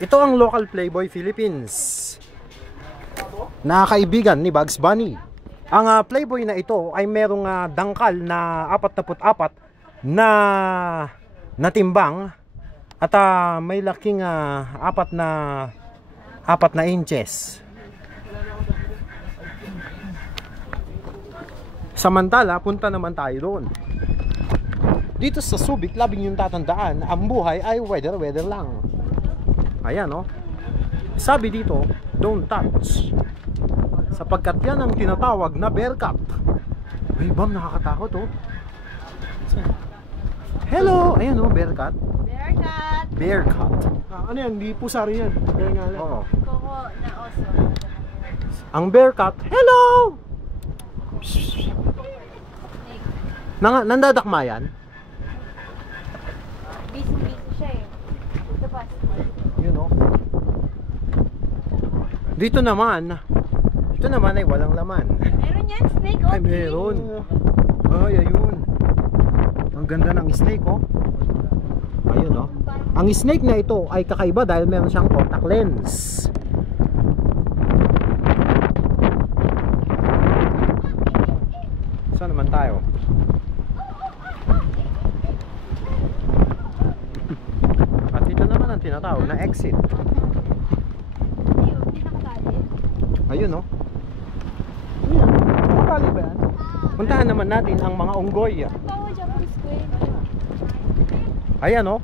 Ito ang local Playboy Philippines na kaibigan ni Bugs Bunny. Ang Playboy na ito ay merong dangkal na 44 na timbang at may laking 4 na inches. Samantala, punta naman tayo doon. Dito sa Subic, labing yung tatandaan, ang buhay ay weather lang. Ayan, oh. Sabi dito, don't touch. Sapagkat yan ang tinatawag na bear cat. Ay, bam, nakakatakot, oh. Hello! Ayan, oh, bear cat. Bear cat. Bear cat. Ano yan? Hindi pusari yan. Oo. Koko na oso. Ang bear cat, hello! Nandadakma yan? Busy siya eh. Ito pa. Yun, oh. Dito naman ay walang laman. Meron yan, snake. Ay, meron. Ay, ayun. Ang ganda ng snake, oh. Ayun, oh. Ang snake na ito ay kakaiba dahil meron siyang contact lens. Saan naman tayo? At ito naman ang tinatawag na exit. Hindi nakatali. Ayun, oh. Nakatali ba yan? Puntahan naman natin ang mga unggoy. Bawa Japan Square. Ayan, oh.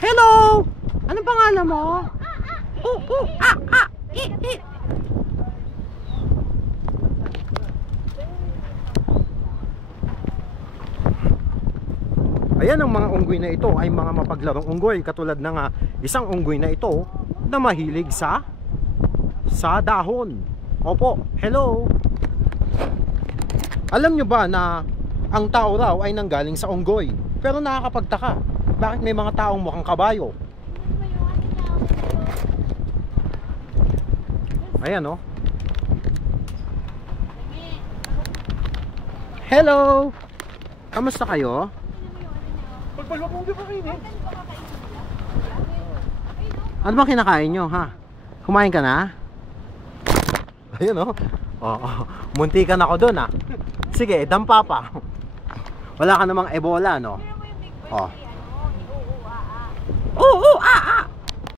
Hello! Anong pangalan mo? Ayan, ang mga unggoy na ito ay mga mapaglarong unggoy, katulad ng isang unggoy na ito na mahilig sa dahon. Opo, hello. Alam nyo ba na ang tao raw ay nanggaling sa unggoy? Pero nakakapagtaka, bakit may mga taong mukhang kabayo? Ayan, oh. Hello! Kamusta kayo? Pagpalwa kong di pa kainin. Ano ba kinakain nyo, ha? Kumain ka na? Ayun, oh. Oo, munti ka na ako dun, ha? Sige, dampa pa. Wala ka namang Ebola, no? Oh.